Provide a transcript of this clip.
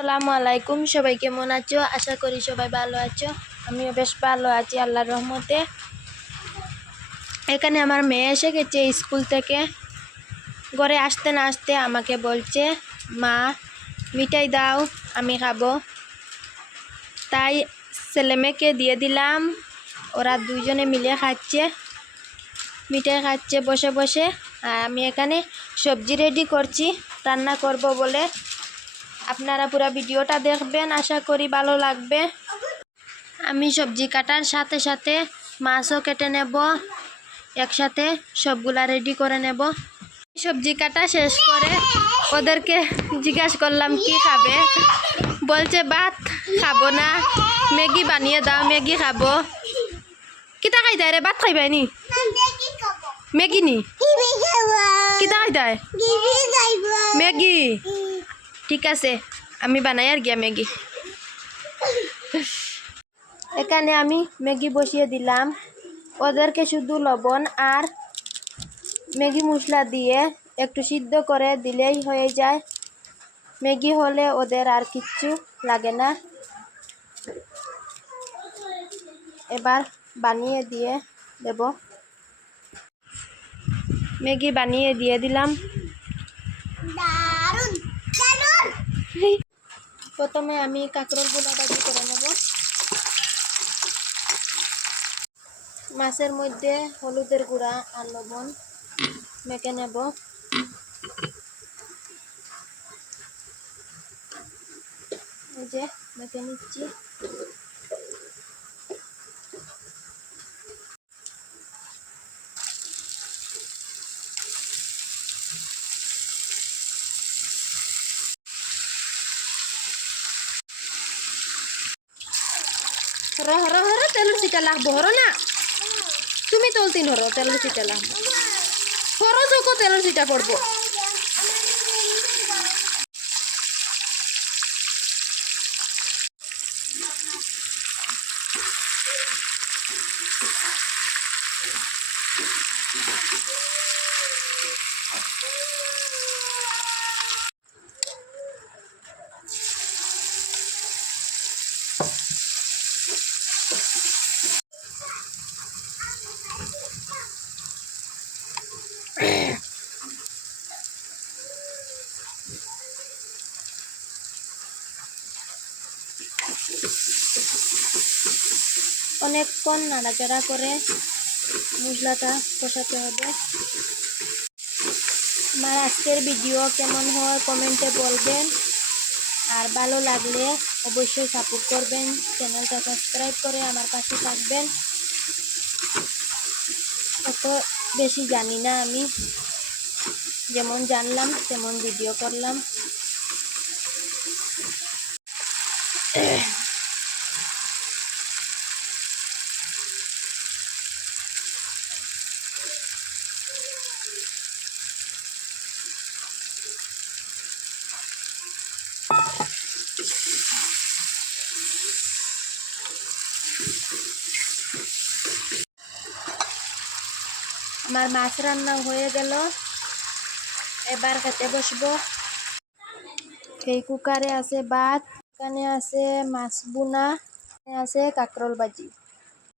আসসালামু আলাইকুম, সবাই কেমন আছো? আশা করি সবাই ভালো আছো। আমিও বেশ ভালো আছি, আল্লাহর রহমতে। এখানে আমার মেয়ে এসে গেছে স্কুল থেকে। ঘরে আসতে না আসতে আমাকে বলছে, মা, মিঠাই দাও, আমি খাব। তাই ছেলে মেয়েকে দিয়ে দিলাম। ওরা দুইজনে মিলে খাচ্ছে, মিঠাই খাচ্ছে বসে বসে। আর আমি এখানে সবজি রেডি করছি, রান্না করব বলে। আপনারা পুরো ভিডিওটা দেখবেন আশা করি ভালো লাগবে। আমি সবজি কাটার সাথে সাথে মাছও কেটে নেব। একসাথে সবগুলা রেডি করে নেব। সবজি কাটা শেষ করে ওদেরকে জিজ্ঞাসা করলাম কি খাবে? বলছে ভাত খাব না। ম্যাগি বানিয়ে দাও ম্যাগি খাব। কিতা খাই দেয় রে? ভাত খাইবাই নি? ম্যাগি নি? কিতা খাই দেয় ম্যাগি ঠিক আছে, আমি বানাই আর গিয়া ম্যাগি। এখানে আমি ম্যাগি বসিয়ে দিলাম। ওদেরকে শুধু লবণ আর ম্যাগি মশলা দিয়ে একটু সিদ্ধ করে দিলেই হয়ে যায়। ম্যাগি হলে ওদের আর কিচ্ছু লাগে না। এবার বানিয়ে দিয়ে দেব। ম্যাগি বানিয়ে দিয়ে দিলাম। প্রথমে আমি কাঁকরোল গুঁড়া ভাজি করে নেব। মাছের মধ্যে হলুদের গুঁড়া আর লবণ মেখে নেব। যে, মেখে নিচ্ছি। হর হর হর তেল সিটা লাগবো হর না। তুমি তুলতিন হর তেল সিটা লাগবো হর চোখো তেল সিটা পড়ব অনেকক্ষণ নাড়াচাড়া করে মশলাটা কষাতে হবে। আমার আজকের ভিডিও কেমন হয় কমেন্টে বলবেন। আর ভালো লাগলে অবশ্যই সাপোর্ট করবেন। চ্যানেলটা সাবস্ক্রাইব করে আমার পাশে থাকবেন। অত বেশি জানি না আমি। যেমন জানলাম, তেমন ভিডিও করলাম। আমার মাছ রান্না হয়ে গেল। এবার খেতে বসবো। এই কুকারে আছে ভাত। এখানে আছে মাছ বুনা আছে কাঁকরোল ভাজি